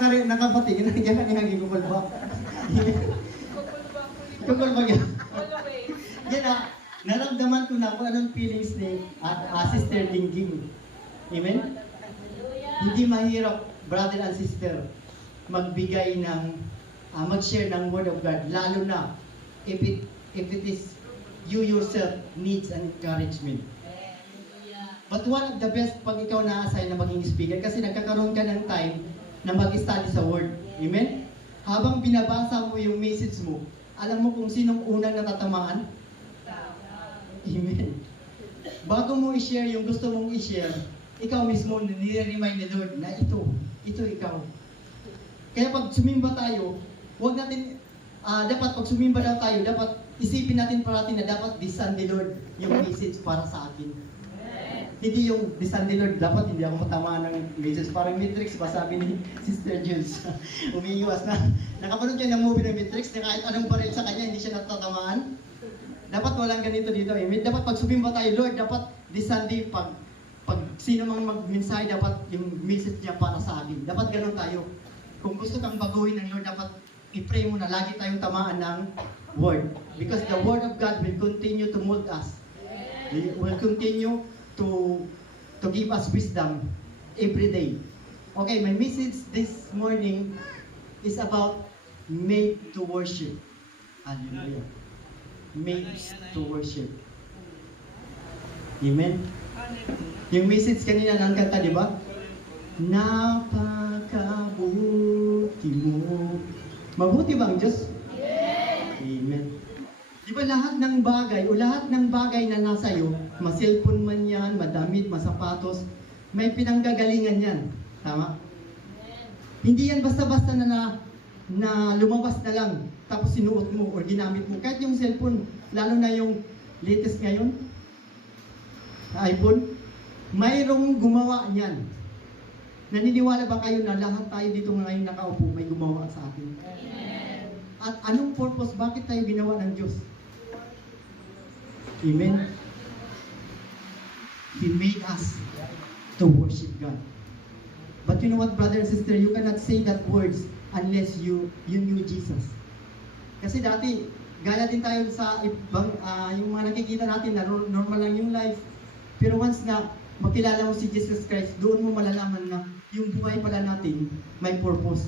Nakabating, nandiyan ka niyang gigugol ba? Gugol ba yan? Yan na, naramdaman ko na kung anong feelings ni Sister Dingging. Amen? Hindi mahirap, brother and sister, magbigay ng, mag-share ng Word of God, lalo na if it is you yourself needs an encouragement. But one of the best pag ikaw na-assign na maging speaker kasi nagkakaroon ka ng time na mag-study sa Word. Amen? Habang binabasa mo yung message mo, alam mo kung sinong unang natatamaan? Amen. Bago mo i-share yung gusto mong i-share, ikaw mismo nire-remind ni Lord na ito ikaw. Kaya pag sumimba tayo, huwag natin, dapat pag sumimba daw tayo, dapat isipin natin parating na dapat disan ni Lord yung message para sa akin. Hindi yung disan ni Lord, dapat hindi ako matamaan ng message. Parang Matrix ba, sabi ni Sister Jules. Umiiwas na. Nakapanood siya ng movie ng Matrix na kahit anong baril sa kanya, hindi siya natatamaan. Dapat walang ganito dito. Dapat pag sumimba tayo, Lord, dapat disan di pag sino mang magmensahe, dapat yung message niya para sa akin. Dapat ganun tayo. Kung gusto kang baguhin ng Lord, dapat i-pray mo na lagi tayong tamaan ng Word. Because the Word of God will continue to mold us. It will continue to give us wisdom every day. Okay, my message this morning is about made to worship. Hallelujah. Made to worship. Amen? Yung message kanina ng kanta, di ba? Napakabuti mo. Mabuti ba ang Diyos? Yes! Amen. Di ba lahat ng bagay o lahat ng bagay na nasa iyo, ma-cellphone man yan, madamit, masapatos, may pinanggagalingan yan. Tama? Hindi yan basta-basta na lumabas na lang, tapos sinuot mo o ginamit mo. Kahit yung cellphone, lalo na yung latest ngayon, na iPhone, mayroong gumawa niyan. Naniniwala ba kayo na lahat tayo dito ngayon nakaupo, may gumawa sa atin? At anong purpose? Bakit tayo ginawa ng Diyos? Amen? He made us to worship God. But you know what, brother and sister? You cannot say that words unless you knew Jesus. Kasi dati, gaya din tayo sa ibang, yung mga nakikita natin na normal lang yung life. Pero once na makilala mo si Jesus Christ, doon mo malalaman na yung buhay pala natin may purpose.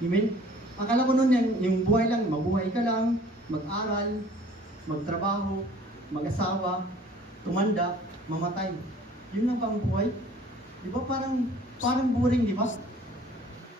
Amen? Akala ko noon yung buhay lang, mabuhay ka lang, mag-aral, magtrabaho, mag-asawa, tumanda, mamatay. Yun lang ba ang buhay? Di ba parang boring, di ba?